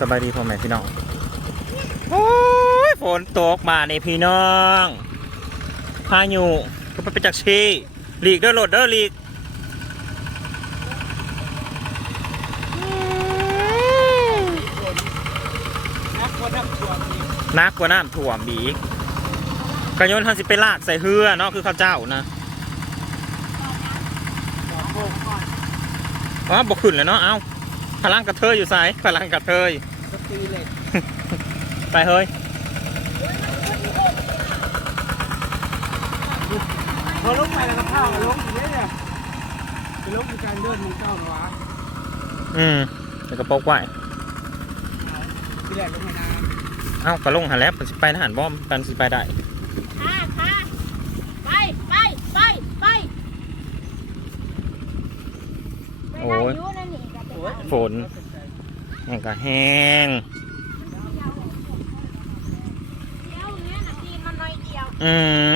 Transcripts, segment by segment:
สบายดีพ่อแม่พี่น้องโอ้ยฝนตกมาในพี่น้องพายุก็ไปจากชีหลีกเด้อโหลดเด้อหลีกนักคนนักขวบนี่นักกว่าน้ำถ่วมบีกกระยนทันสิไปลากใส่เฮือเนาะคือข้าวเจ้านะบอกโบกก่อนอ๋อบกขึ้นแล้วเนาะเอ้า พลังกระเทยอยู่ไสายพลังกระเทยสตีเหล็กไปเฮ้ยพอลงไปแล้วก็เข้าลงอย่างนี้เนี่ยไปลงในการเดินมึงเจ้าหรอวะอืมเดี๋ยวกระโปรงไว้ที่แรกลงในน้เอ้ากระลงหันแล้วมันสิไปทหารบอมกันสิไปได้ ค่ะค่ะไปไปไปไปไปได้อยู่นั่นนี่ ก็ำจะโอ้ยฝนแห้งก็แห้งเดี๋ยวเนี้ยนะจีนมันน้อยเดียวอืม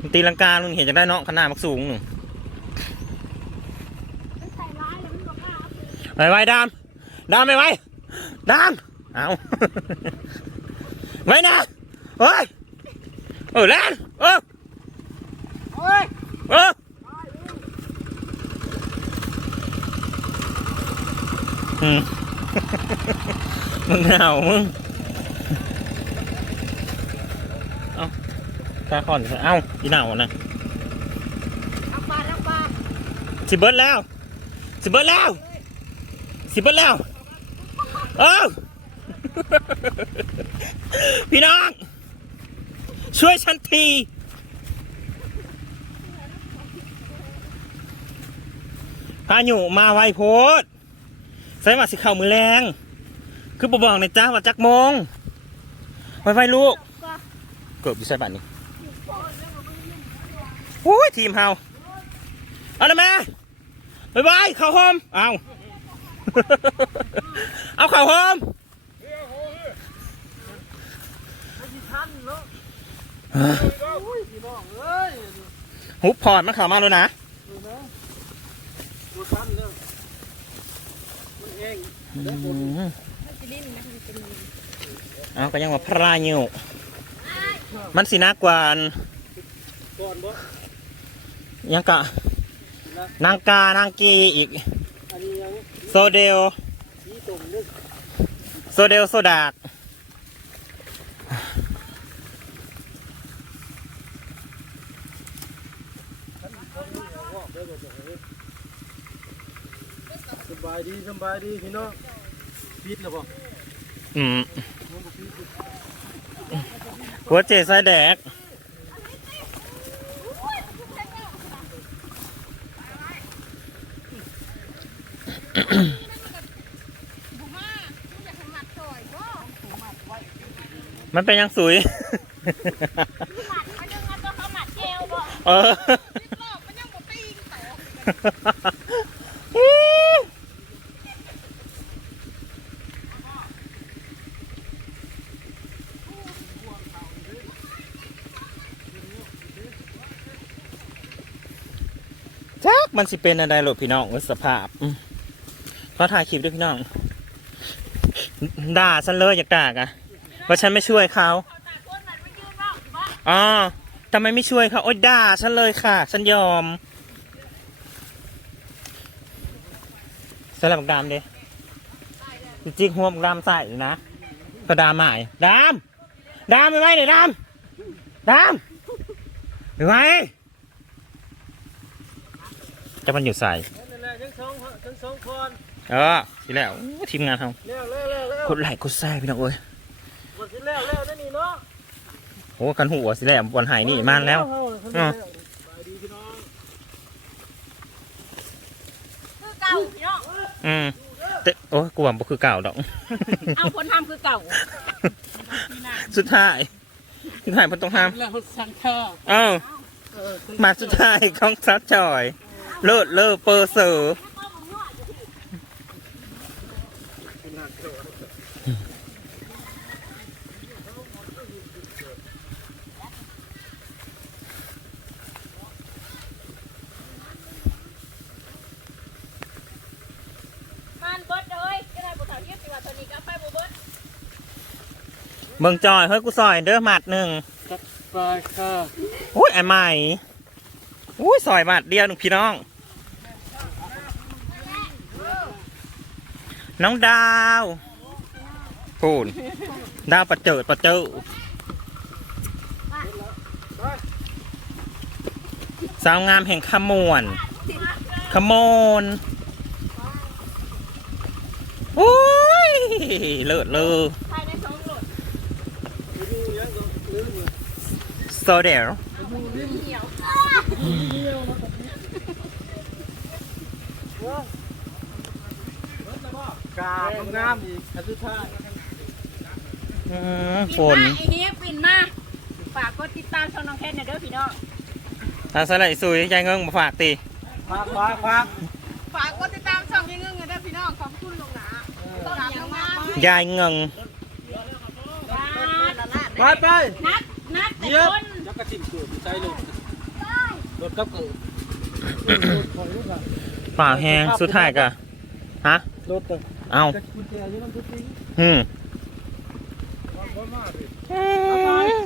มันตีลังกาลุงเห็นจะได้เนาะขนาดมักสูงหนึ่งมันใส่ร้ายแล้วมันบอกว่าเอาไปไปไว้ดามดามไปไว้ดามเอาไว้นะเฮ้ยเออแลนเออโอ้ยเออ มมึงเหงามึง เอ้าตาคอนเอ้าอีเหนานะเอาปลาเอาปลาสิเบิร์ดแล้ว สิเบิร์ดแล้ว สิเบิร์ดแล้ว เอ้าพี่น้อง ช่วยฉันทีพายุมาไวโพดใส่มาสิเข่ามือแรง คือบอกบอกในจ้าว่าจักมงไวไวลูก เกิดอยู่ใส่บ้านนี้โอ้ยทีมเฮาเอาละแม่บายบายเข้าโฮมเอาเอาเข้าโฮมท่านเนาะโอ้ยพี่น้องเอ้ยหุบพอดมันเข้ามาแล้วนะ ดูนะดูท่านเรื่องมัน เองเด้อฝนเอาก็ยังว่าพระยิวมันสินักกว่านยังกะ นางกานางกีอีกอันนี้ยังโซเดล โซเดลโซดาสบายดีสบายดีพี่น้อง ปิดแล้วบ่อืมหัวเจใส่แดกมันเป็นยังสุยหมัดมันยังเอาตัวเขาหมัดเจลบ่เออ มันยังบ่ตีนโตจักมันสิเป็นอะไรหรอพี่น้องเอ้ยสภาพอืมขอถ่ายคลิปด้วยพี่น้อง ด่าฉันเลยอยากด่ากะว่าฉันไม่ช่วยเขาเขาตาคนมันมันยืนว่าว่าอ๋อทำไมไม่ช่วยเขาโอ๊ยด่าฉันเลยค่ะ ฉันยอมสลับดามเด้จริงๆหัวบักดามใส่นะก็ดามใหม่ดาม ดามไปไว้เดี๋ยวดาม ดามไปไว้ จะมันอยู่ใส่นั่นแหละทั้งสองทั้งสองคนเออทีแล้วอู้ทีมงานเขาแล้วแล้วแล้วแล้วกดไลค์กดแชร์พี่น้องเอ้ยหมดสิแล้วแล้วนั่นนี่เนาะโอ้กันหัวสิแล้วบอลหายนี่มานแล้วอ่าอะสบายดีพี่น้องคือเก่าพี่น้องอืมแต่โอ้ยกลัวบ่คือเก่าดอกเอาคนทำคือเก่า สุดท้ายสุดท้ายมันต้องห้ามแล้วสั่งข้าวเอ้าเออมาสุดท้ายของซัดจอย เลิศเลิศเปอร์เซอร์มันเบิดเลยจะได้บ่เท่าเทียบที่ว่าตัวนี้ก็ไปบ่เบิดเมืองจอยเฮ้ยกูซอยเด้อหมัดหนึ่งจัดไปค่ะอุ้ยไอ้ใหม่ อุ้ยซอยหมัดเดียวหนึ่งพี่น้อง น้องดาวพูนดาวประเจิดประเจิดสาวงามแห่งขมวนขโมนโอ้ย เลิศเลยภายในสองโหลดไปดูยังก็ลืมเลยโซเดลเหี่ยว กาบงามอีกอันสุดท้ายอืมฝปิ่นนมาไอ้เฮียปิ่นมาฝากกดติดตามช่องน้องแคทเนี่ยเด้อพี่น้องอาสไลด์ซุยยายเงิงมาฝากตีฝากฝากฝากฝากกดติดตามช่องยังเงินเนี่ยเด้อพี่น้องขอบคุณลงหนาต้นยังมายายเงิงไปไปนัดนัดแต่เยี่ยมคนยั กษ์กระถิ่นเกิดใจรถรถกับเกิดของลูกอะฝ่าแหงสุดท้ายกะฮะรถตึงเอาจะกุญแจอยู่นั่นทุกทีหืมบ่มาดิ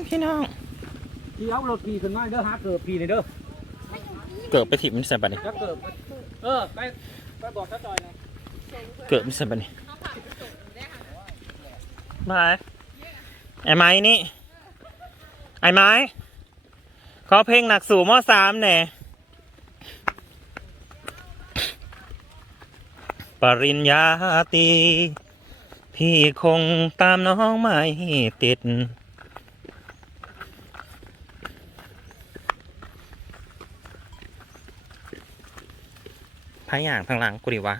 พี่น้องที่เอารถปีขึ้นมาเด้อหาเกิดปีนี่เด้อเกิดไปถิ่มมันใส่บัตรนี่จะเกิดเออไปไปบอกกระจอยนะเกิดมันใส่บัตรนี่มาไอ้ไม้นี่ไอ้ไม้ ขอเพลงหนักสู่มอสามแหน่ปริญญาตรีพี่คงตามน้องไม่ติด พายอย่างทางหลังกูดีวะ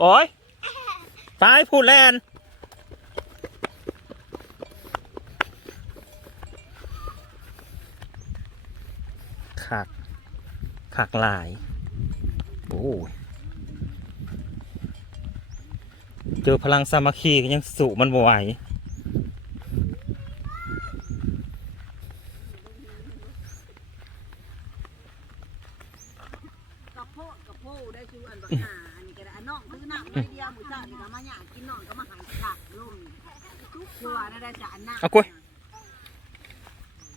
โอ้ยตายพูดแลนขัก ขักหลาย โอ้ยเจอพลังสามัคคีก็ยังสู่มันบ่ไหวกับโพดกับโพดได้ชื่ออันบักหาอันนี้ก็ได้อันน้องคือน้ำไม่เดียวหมูเจ้านี่ก็มาหยากินน้องก็มาหายขาดลงคือว่าได้จะอันน้ำเอากุ้ย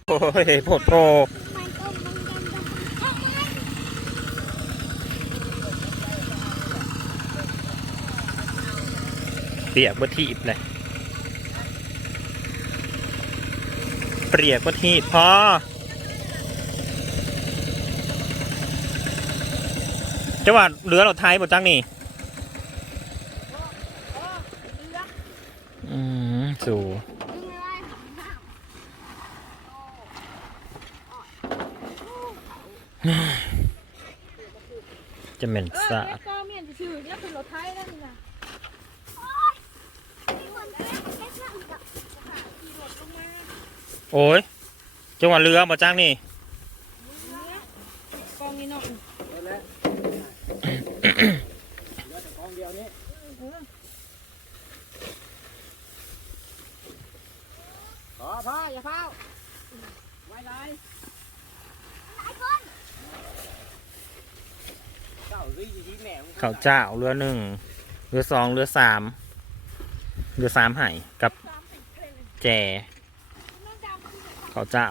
โอ้ยโผดโป เปียกบทีบเลยเปียกบทีบพอจังหวัดเรือเราไทยบทจังนี่อืมสูจะเหม็นเออสาแม่บ ก็เมียนจะชื่อแล้วเป็นรถไทยแล้วนี่นะ โอ้ยจังหวัดเรือบ่จ้างนี่กองนี่เนาะนั่นแหละเหลือแต่กองเดียวนี้ขอพ่ออย่าเฝ้าไว้ไรเจ้ารีอยู่ที่แหนมเขาวเจ้าเรือหนึ่งเรือสองเรือสามเรือสามไห่กับแจเขาวเจ้า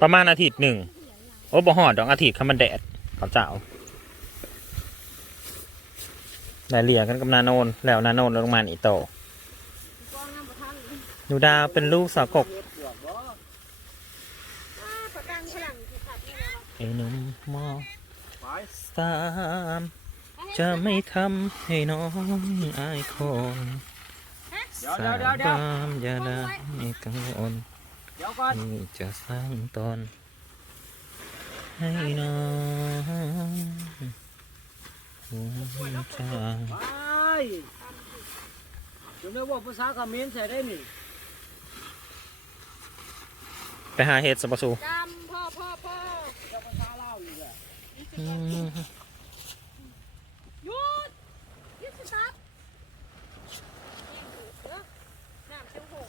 ประมาณอาทิตย์หนึ่ง โอ้บ่หอดดอกอาทิตย์คำมันแดดเขาวเจ้าได้เลียกันกับนาโนนแล้วนาโนนลงมาอีโตหนูดาวเป็นลูกสาวกกเห็ดปวกบ่ไอ้หนุ่มมอไปสาม จะไม่ทำให้น้องอายคนเดี๋ยวเดี๋ยวเดี๋ยวเดี๋ยวสาบานอย่าได้กังวลเดี๋ยวก่อนที่จะสร้างตนให้น้องหัวใจไปเดี๋ยวนี้ว่าภาษาเขมรใส่ได้นี่ไปหาเห็ดสปะสูจำพ่อพ่อพ่อเจ้าภาษาลาวอีกอะอืม หยุดหยุดสต๊อปน้ำเชียวหก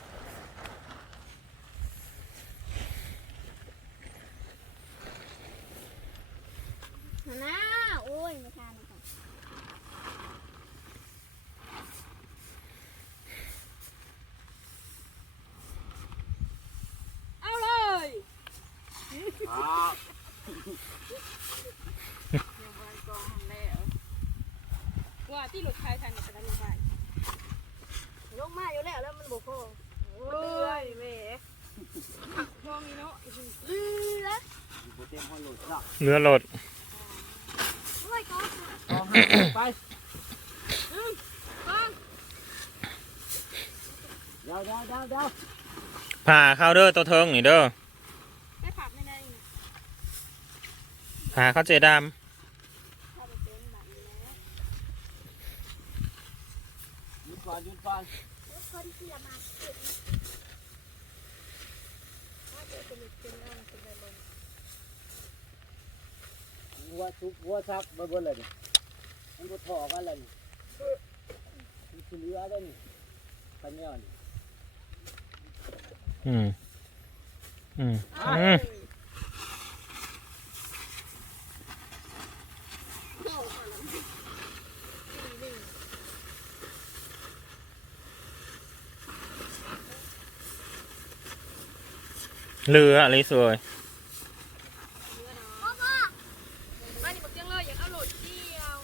เรือโบเต็มห้อหลดไปเดี๋ยวเดี๋ยวเดี๋ยวเดี๋ยวผ่าเข้าเด้อตัวเทิงนี่เด้อได้ผักไม่ได้นะผ่าเข้าเจดาม ถ้าไปเป็นแบบนี้แล้ว หยุดก่อนหยุดก่อน คนที่ละมาเก็บถ้าเจอเป็นเป็นน้ำเป็นอะไรบ้าง วัวซุกวัวซักบ่เบ่เลยนี่มันก็ถอกันเลยนี่มันสิเหลือได้นี่ปัญญานี่อืมอืมอ้าวอืมเรืออะไรสวย พ่อพ่อมานี่บอกจังเลยอยากเอาโหลดเดียว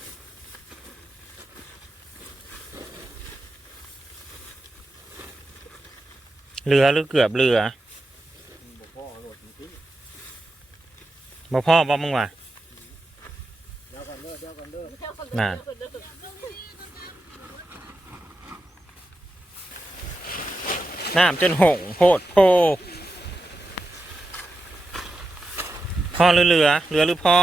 เรือหรือเกือบเรือบ่พ่อโหลดนี่สิบ่พ่อบ่มึงว่ะเดี๋ยวก่อนเด้อเดี๋ยวก่อนเด้อน่ะน้ำจนหงโพดโพพ่อหรือเรือเรือหรือพ่อ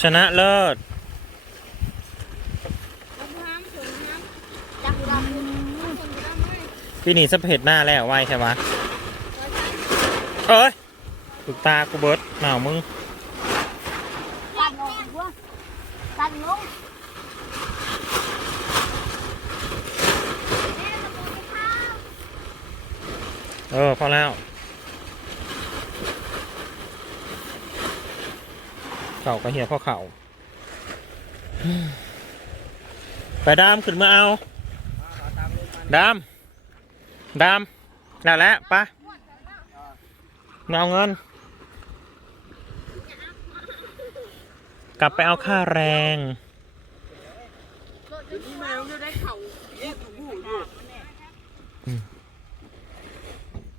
ชนะเลิศน้ำถึงน้ำจังดำน้ำคนดำเลยพี่นี่สะเพ็ดหน้าแล้วไวใช่ปะเอ้ยถูกตากูเบิร์ดหนาวมึงตัดลงวะตัดลง เออพอแล้วเข่าก็เหียพ่อเข่าไปดามขึ้นมาเอาดามดามแล้วแหละปะมาเอาเงิน กลับไปเอาค่าแรง นี่แมวอยู่ได้เข่าเอ๊ะกูพูดอยู่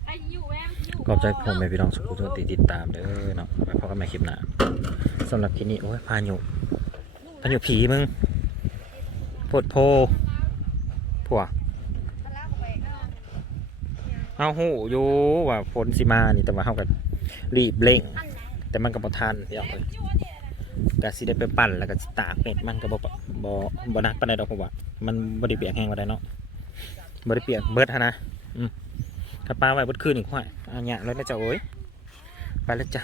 ไอ้อยู่แม่อยู่ ขอบใจผมแม่พี่น้องสุขุมติติดตามเด้อเนาะไว้พบกันใหม่คลิปหน้าสำหรับคลิปนี้โอ้ยพายุพายุผีมึงโพดโพผัวเอาหูอยู่ว่าฝนสิมานี่แต่ว่าเฮาก็รีบเร่ง แต่มันก็บ่ทันเดี๋ยวเอ้ยก็สิได้ไปปั่นแล้วก็ตากเป็ดมันก็บ่บ่บ่หนักปานใดดอกผมว่ามันบ่ได้เปียกแห้งปานใดเนาะบ่ได้เปียกเบิดหันนะอืม ถ้าปลาไว้เบิดคืนอีกห้อยอันเนี้ยเลยนะจ๊ะโอ้ยไปแล้วจ้ะ